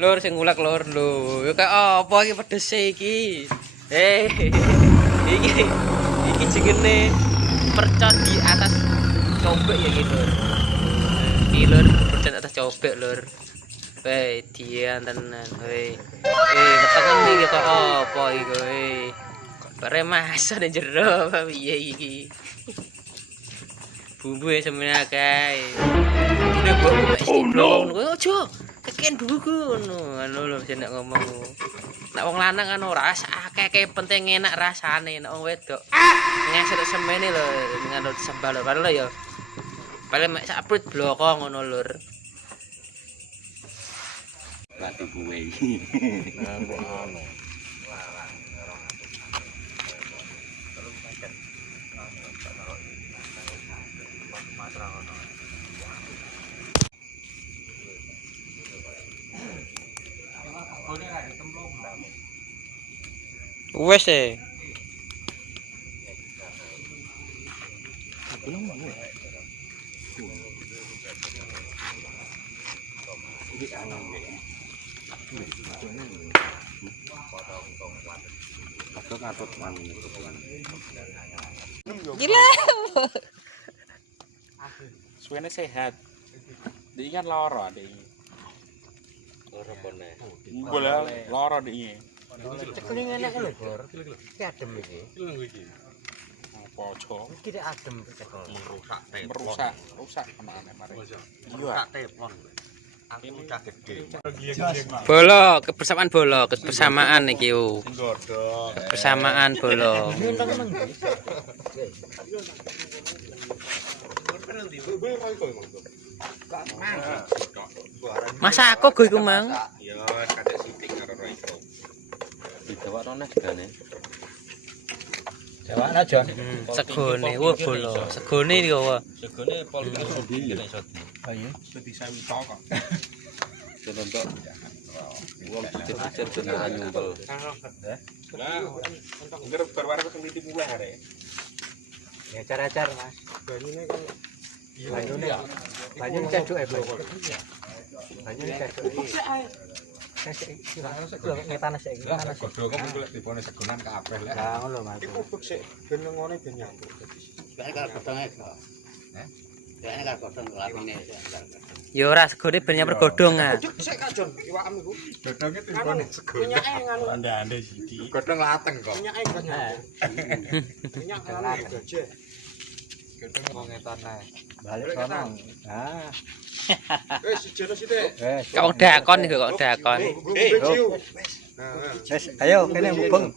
Lur sing ngulek lur lho. Ya kayak apa iki pedese iki? Iki jenenge percon di atas cobek ya gitu. Iki lur percon atas cobek lur. Weh, dian tenan. Wetenge iki kok apa iki kowe? Bare masak nang jero apa piye iki? Bumbu semene akeh. Udah mbok ngono ojo. Keken buku ngono lho sing nek ngomong. Nek wong lanang kan ora akeh penting enak rasane nek wong wedok. Ngesek semene lho nganut sambal lho padahal ya. Paling mek sak prut bloko ngono lur. Batu kuwe iki. Nganggo ono. Wes e. Gila. Suwene sehat. Diki kan lara diki. Ora pone. Boleh lara diki. Cekeling enak lho, Bor. Iki adem iki. Apa aja Iki rek adem cekel. rusak kemana mari. Iya. Teflon. Aku udah gede. Bolo, kebersamaan bolo, kebersamaan iki yo. Kebersamaan bolo. Masa aku go iku, Mang? Ya, kadek sithik karo iku. Dijawakno segane. Jawaan aja. Segone, wo bolo. Segone iki wo. Segone pol iki nek iso. Ayo, sedhi sawi tok kok. Contoh. Wong cicit beneran nyumpel. Lah, ngger barware kok niti mulai arek. Ya cara-cara, Mas. Banyune kan banyune. Banyune ceduk e, Bro. Banyune ceduk. Panas saiki. Panas. Godho kok mung dipone segunan kabeh lek. Lah ngono, Mas. Iku bubuk sik ben ngene ben nyambung. Kayak karo godhonge kok. Kayak karo godhong lapine. Ya ora segone ben nyamper godhong ah. Sik Kak Jon, iwakmu iku. Godhonge timpone segunan. Minyake nganu. Anda siji. Godhong lateng kok. Minyake kok nyambung. Minyak nganu gajah. Godhong ngongetan ae. Balik sono. Ah. Wis sijene sithik. Kok dakon iki kok dakon. Ciu. Wes, ayo kene hubung.